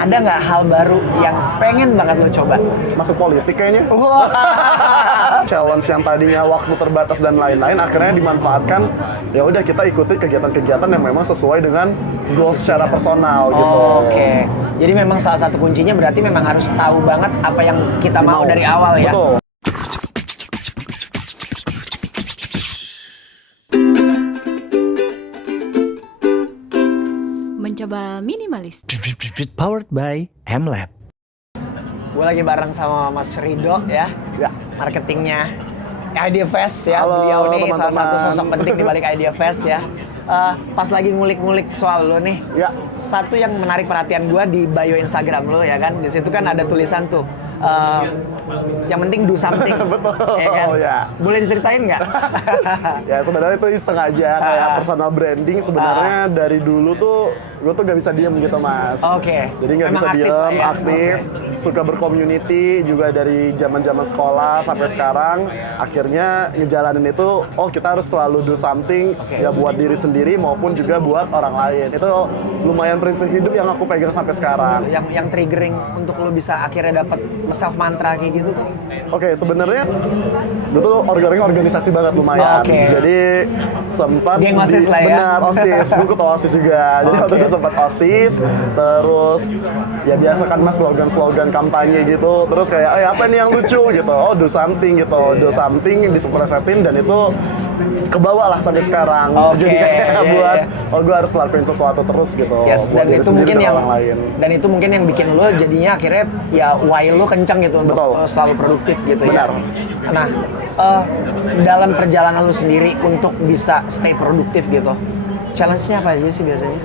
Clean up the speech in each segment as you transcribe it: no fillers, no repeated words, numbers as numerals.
ada nggak hal baru yang pengen banget lo coba? Masuk politik kayaknya. Challenge yang tadinya waktu terbatas dan lain-lain akhirnya dimanfaatkan. Ya udah kita ikuti kegiatan-kegiatan yang memang sesuai dengan goals secara personal gitu. Oke. Jadi memang salah satu kuncinya berarti memang harus tahu banget apa yang kita mau dari awal ya. Betul. Mencoba minimalis. Powered by MLab. Gue lagi bareng sama Mas Rido ya, Ya. marketingnya Idea Fest ya. Halo, Beliau nih teman-teman. salah satu sosok penting di balik Idea Fest ya. Pas lagi ngulik-ngulik soal lo nih, Ya. satu yang menarik perhatian gue di bio Instagram lo ya kan, di situ kan ada tulisan tuh, yang penting do something. Betul, ya kan? ya. Boleh diceritain nggak? Ya sebenarnya itu iseng aja kayak personal branding sebenarnya dari dulu tuh gue tuh gak bisa diem gitu mas. Oke. Jadi nggak Memang bisa aktif diem, lah ya? aktif, suka bercommunity juga dari zaman sekolah sampai sekarang. Akhirnya ngejalanin itu, oh kita harus selalu do something Oke. ya buat diri sendiri maupun juga buat orang lain. Itu lumayan prinsip hidup yang aku pegang sampai sekarang. Yang triggering untuk lo bisa akhirnya dapat self mantra kayak gitu tuh. Oke, sebenarnya gue tuh organisasi banget lumayan. Oke. Jadi sempat Geng OSIS lah ya. Benar, OSIS. Gue ketua OSIS juga. Jadi waktu Oke. itu sempat OSIS, terus ya biasa kan mas slogan-slogan kampanye gitu. Terus kayak, apa nih yang lucu gitu? Oh, do something gitu. Do something disepelesetin dan itu kebawa lah sampai sekarang. Oke, Jadi kayak iya, buat, iya. oh gue harus lakuin sesuatu terus gitu. Yes, buat dan diri itu sendiri mungkin dan yang orang lain. dan itu mungkin yang bikin lo jadinya akhirnya ya why lo kencang gitu untuk Betul. selalu produktif gitu Benar. ya. Nah, dalam perjalanan lo sendiri untuk bisa stay produktif gitu, challenge-nya apa aja sih biasanya?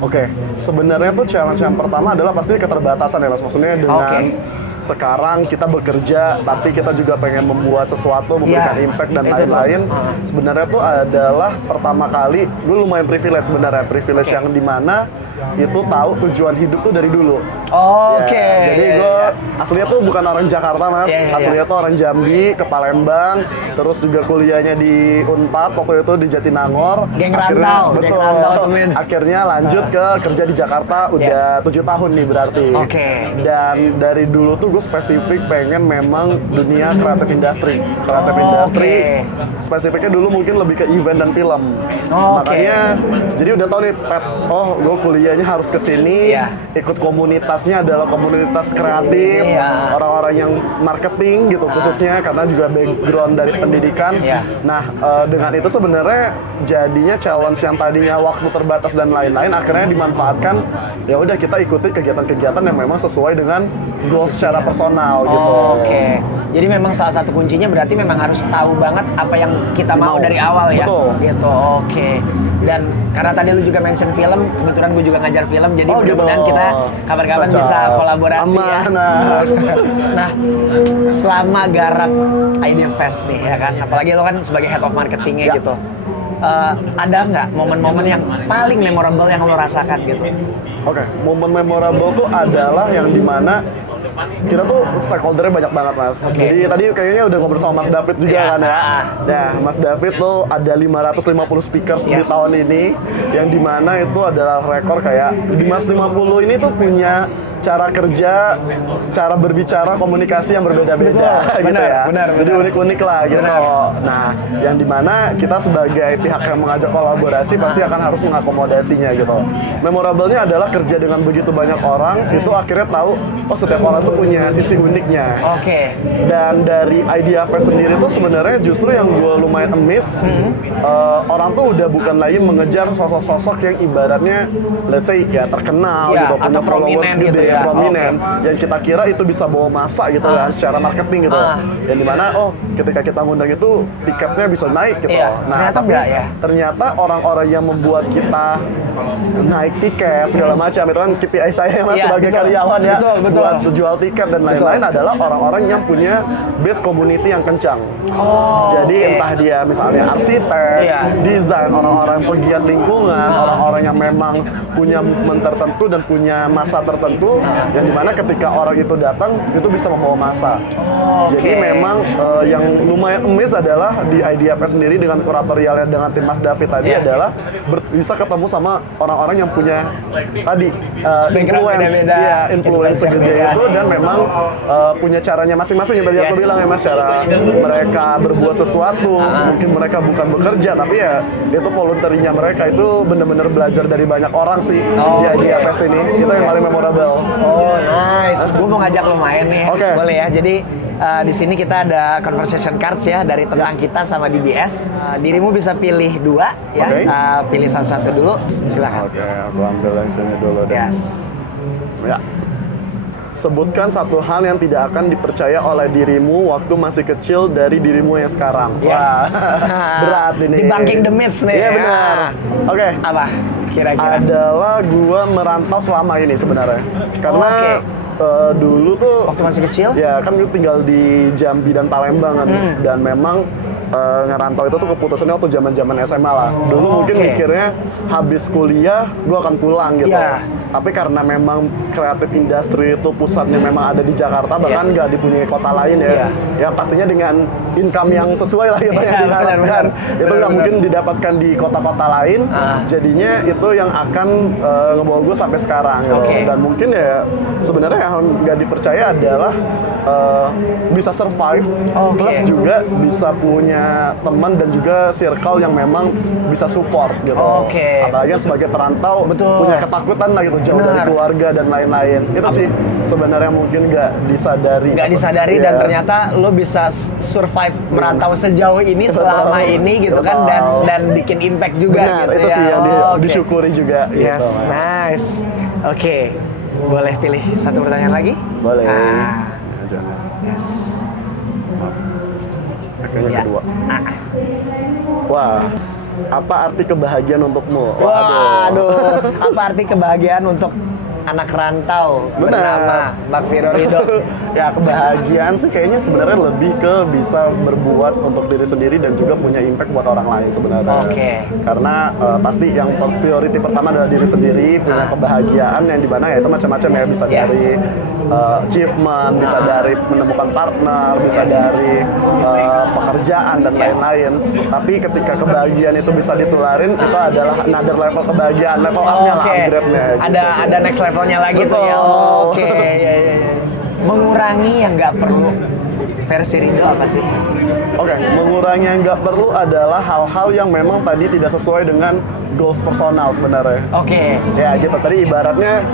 Oke, sebenarnya tuh challenge yang pertama adalah pasti keterbatasan ya mas. Maksudnya dengan Oke. sekarang kita bekerja, tapi kita juga pengen membuat sesuatu, memberikan Iya, impact dan itu tuh. lain-lain. Ah. Sebenarnya tuh adalah pertama kali, gue lumayan privilege sebenarnya. Privilege Oke. yang dimana itu tahu tujuan hidup tuh dari dulu. Oke. Ya, jadi iya, gue iya. aslinya tuh bukan orang Jakarta mas, Iya, iya, aslinya tuh orang Jambi, ke Palembang, terus juga kuliahnya di Unpad, waktu itu di Jatinangor. Geng Akhirnya- rantau, geng betul. rantau tuh, Mins. Akhirnya lanjut ke kerja di Jakarta udah 7 tahun nih berarti. Oke. Dan dari dulu tuh gue spesifik pengen memang dunia kreatif industri. Kreatif Oke. industri spesifiknya dulu mungkin lebih ke event dan film. Oke. Makanya jadi udah tau nih Pep, oh gue kuliahnya harus ke sini, Iya. ikut komunitasnya adalah komunitas kreatif, Iya. orang-orang yang marketing gitu khususnya karena juga background dari pendidikan. Iya. Nah, dengan itu sebenarnya jadinya challenge yang tadinya waktu terbatas dan lain-lain akhirnya dimanfaatkan. Ya udah kita ikuti kegiatan-kegiatan yang memang sesuai dengan goals secara personal gitu. Oke. Jadi memang salah satu kuncinya berarti memang harus tahu banget apa yang kita mau dari awal ya. Betul. Gitu. Oke. Dan karena tadi lu juga mention film, kebetulan gue juga ngajar film, jadi Oh, mudah-mudahan gitu. kita kapan-kapan Cocok. bisa kolaborasi ya. Aman, nah. Nah, selama garap Idea Fest nih ya kan, apalagi lo kan sebagai head of marketingnya Ya. gitu. Ada nggak momen-momen yang paling memorable yang lo rasakan gitu? Oke, momen memorable tuh adalah yang dimana kita tuh stakeholdernya banyak banget mas. Oke. Jadi tadi kayaknya udah ngobrol sama Mas David juga Iya. kan ya. Nah, Mas David tuh ada 550 speakers di Yes. tahun ini, yang dimana itu adalah rekor kayak di Mas 50 ini tuh punya cara kerja, cara berbicara, komunikasi yang berbeda-beda Betul, gitu benar, ya. benar, Jadi benar. unik-unik lah gitu. Benar. Nah, yang dimana kita sebagai pihak yang mengajak kolaborasi pasti akan harus mengakomodasinya gitu. Memorable-nya adalah kerja dengan begitu banyak orang, itu akhirnya tahu, oh setiap orang tuh punya sisi uniknya. Oke. Dan dari Idea Fest sendiri tuh sebenarnya justru yang gue lumayan emis, orang tuh udah bukan lagi mengejar sosok-sosok yang ibaratnya, let's say ya terkenal Iya, gitu, punya atau followers prominent gede, gitu ya. prominent, yang kita kira itu bisa bawa masa gitu kan, secara marketing gitu. Yang dimana, oh ketika kita ngundang itu tiketnya bisa naik gitu. Iya, ternyata tapi enggak ya? ternyata orang-orang yang membuat kita naik tiket segala macam itu kan KPI saya mas Iya, sebagai betul. karyawan ya, Betul, betul. buat jual tiket dan lain-lain adalah orang-orang yang punya base community yang kencang. Jadi oke. entah dia misalnya arsitek, Iya. desain, orang-orang pegiat lingkungan, orang-orang yang memang punya movement tertentu dan punya masa tertentu, Yang dimana ketika orang itu datang, itu bisa membawa massa. Jadi memang yang lumayan emis adalah di IDFS sendiri dengan kuratorialnya dengan tim Mas David tadi adalah bisa ketemu sama orang-orang yang punya tadi influence, beda-beda. influence segede itu, dan memang punya caranya masing-masing yang tadi aku bilang ya Mas, cara mereka berbuat sesuatu, mungkin mereka bukan bekerja tapi ya itu voluntarinya mereka itu benar-benar belajar dari banyak orang sih di IDFS ini. Itu yang paling memorable. Oh, nice. Gue mau ngajak lo main nih. Oke. Boleh ya. Jadi di sini kita ada conversation cards ya dari tentang kita sama DBS. Dirimu bisa pilih 2 ya. Oke. Pilih satu-satu dulu. Silakan. Oke, aku ambil yang sini dulu deh. Yes. Ya. Sebutkan satu hal yang tidak akan dipercaya oleh dirimu waktu masih kecil dari dirimu yang sekarang. Yes. Wah, berat ini. Debunking the myth nih. Iya benar. Oke. Apa kira-kira? Adalah gua merantau selama ini sebenarnya. Karena Oke. dulu tuh Waktu masih kecil? ya kan gue tinggal di Jambi dan Palembang kan, dan memang ngerantau itu tuh keputusannya waktu zaman SMA lah. Dulu mungkin Oke. mikirnya habis kuliah gue akan pulang gitu. Iya. Tapi karena memang kreatif industri itu pusatnya memang ada di Jakarta, bahkan nggak dipunyai kota lain ya. Iya. Ya pastinya dengan income yang sesuai lah gitu Iya, yang diharapkan. benar-benar. Itu nggak Benar-benar. mungkin didapatkan di kota-kota lain. Jadinya itu yang akan ngebawa gue sampai sekarang gitu. Oke. Dan mungkin ya sebenarnya yang nggak dipercaya adalah bisa survive, Oke. plus juga bisa punya teman dan juga circle yang memang bisa support gitu. Oke. Apalagi sebagai perantau Betul. punya ketakutan lah gitu, jauh dari Benar. keluarga dan lain-lain. Itu sih sebenarnya mungkin nggak disadari. Nggak disadari Iya. dan ternyata lo bisa survive merantau sejauh ini Betul. selama ini gitu kan, Betul. dan bikin impact juga Benar, gitu itu ya. sih yang Oke. disyukuri juga. Yes, gitu, Mas. nice. Oke, boleh pilih satu pertanyaan lagi? Boleh. Ah, Jangan. yes. Kayaknya Ya. kedua. Ah. Wah, apa arti kebahagiaan untukmu? Waduh, apa arti kebahagiaan untuk anak rantau bernama Bang Viro Ridho? Ya kebahagiaan sih kayaknya sebenarnya lebih ke bisa berbuat untuk diri sendiri dan juga punya impact buat orang lain sebenarnya. Oke. Karena pasti yang priority pertama adalah diri sendiri, punya kebahagiaan yang dimana ya itu macam-macam ya, bisa Yeah. dari achievement, bisa dari menemukan partner, bisa dari pekerjaan dan lain-lain. Tapi ketika kebahagiaan itu bisa ditularin, itu adalah another level kebahagiaan, level up-nya lah, Oke. upgrade-nya. Ada next levelnya lagi tuh ya. Betul. Oke, ya. Mengurangi yang nggak perlu versi Ridho apa sih? Oke, mengurangi yang nggak perlu adalah hal-hal yang memang tadi tidak sesuai dengan goals personal sebenarnya. Oke. Ya gitu, tadi ibaratnya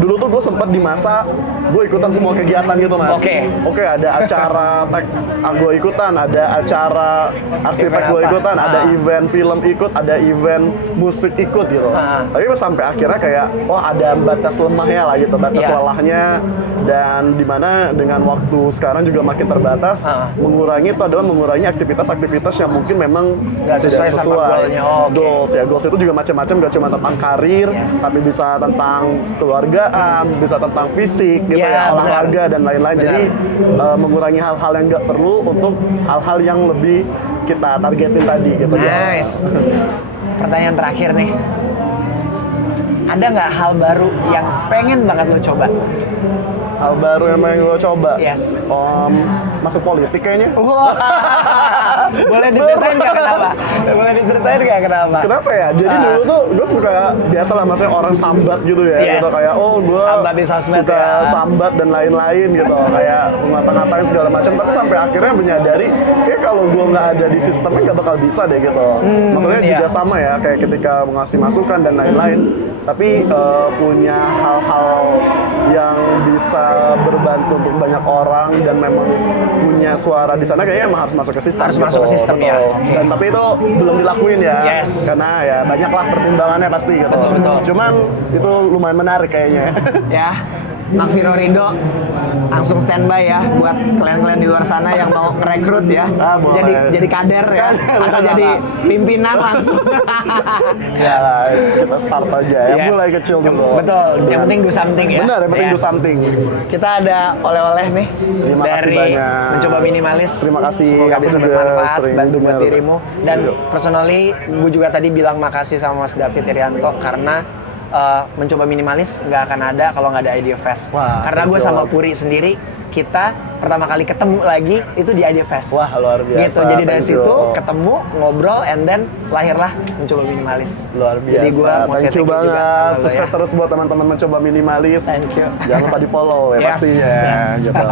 dulu tuh gue sempat di masa gue ikutan semua kegiatan gitu Mas. Oke. Ada acara tech gue ikutan, ada acara arsitek Event gue apa? ikutan, ada event film ikut, ada event musik ikut gitu. Tapi sampai akhirnya kayak, oh ada batas lemahnya lah gitu, batas Iya. lelahnya, dan dimana dengan waktu sekarang juga makin terbatas, mengurangi itu adalah mengurangi aktivitas-aktivitas yang mungkin memang Nggak tidak sesuai sama goalnya. Oke. Goals ya, goals itu juga macam-macam, gak cuma tentang karir, tapi bisa tentang keluargaan, bisa tentang fisik gitu Ya, ya, olahraga dan lain-lain. Benar. Jadi mengurangi hal-hal yang nggak perlu untuk hal-hal yang lebih kita targetin tadi gitu. Nice. Pertanyaan terakhir nih. Ada nggak hal baru yang pengen banget lo coba? Hal baru yang pengen gue coba? Yes. Masuk politik kayaknya. Wah. Boleh diceritain nggak kenapa? Boleh diceritain nggak kenapa? Kenapa ya? Jadi dulu tuh gue suka biasa lah, maksudnya orang sambat gitu ya, Yes. gitu kayak gue Sambat di sosmed suka ya. sambat dan lain-lain gitu, kayak ngata-ngatain segala macam. Tapi sampai akhirnya menyadari, kayak kalau gue nggak ada di sistemnya nggak bakal bisa deh gitu. Maksudnya juga iya. sama ya, kayak ketika mengasih masukan dan lain-lain. Tapi punya hal-hal yang bisa berbantu untuk banyak orang dan memang punya suara di sana, kayaknya emang harus masuk ke sistem. Harus gitu. masuk ke sistem, ya. Betul. Oke. Dan tapi itu belum dilakuin ya. Yes. Karena ya banyaklah pertimbangannya pasti gitu. Betul. Cuman itu lumayan menarik kayaknya. Ya, Bang Viro Ridho langsung standby ya buat kalian-kalian di luar sana yang mau ngerekrut ya. Boleh. Jadi kader ya, atau jadi pimpinan langsung. Ya lah, kita start aja ya. Yes. Mulai kecil dulu. Betul, yang penting do something ya. Benar, yang penting do Yes. something. Kita ada oleh-oleh nih Terima kasih dari banyak. Mencoba Minimalis. Terima kasih. Semoga Aku bisa juga bermanfaat sering bantu buat dengar. dirimu. Dan Iya. personally, gue juga tadi bilang makasih sama Mas David Irianto karena mencoba minimalis nggak akan ada kalau nggak ada Idea Fest. Wah, Karena gue betul. sama Puri sendiri, kita pertama kali ketemu lagi itu di Idea Fest. Wah, luar biasa. Gitu, jadi dari Thank you. situ ketemu, ngobrol, and then lahirlah mencoba minimalis. Luar biasa. Jadi gue mau Thank you juga banget. sama lo Sukses ya. terus buat teman-teman mencoba minimalis. Thank you. Jangan lupa di follow ya Yes, pastinya. yes. Gitu.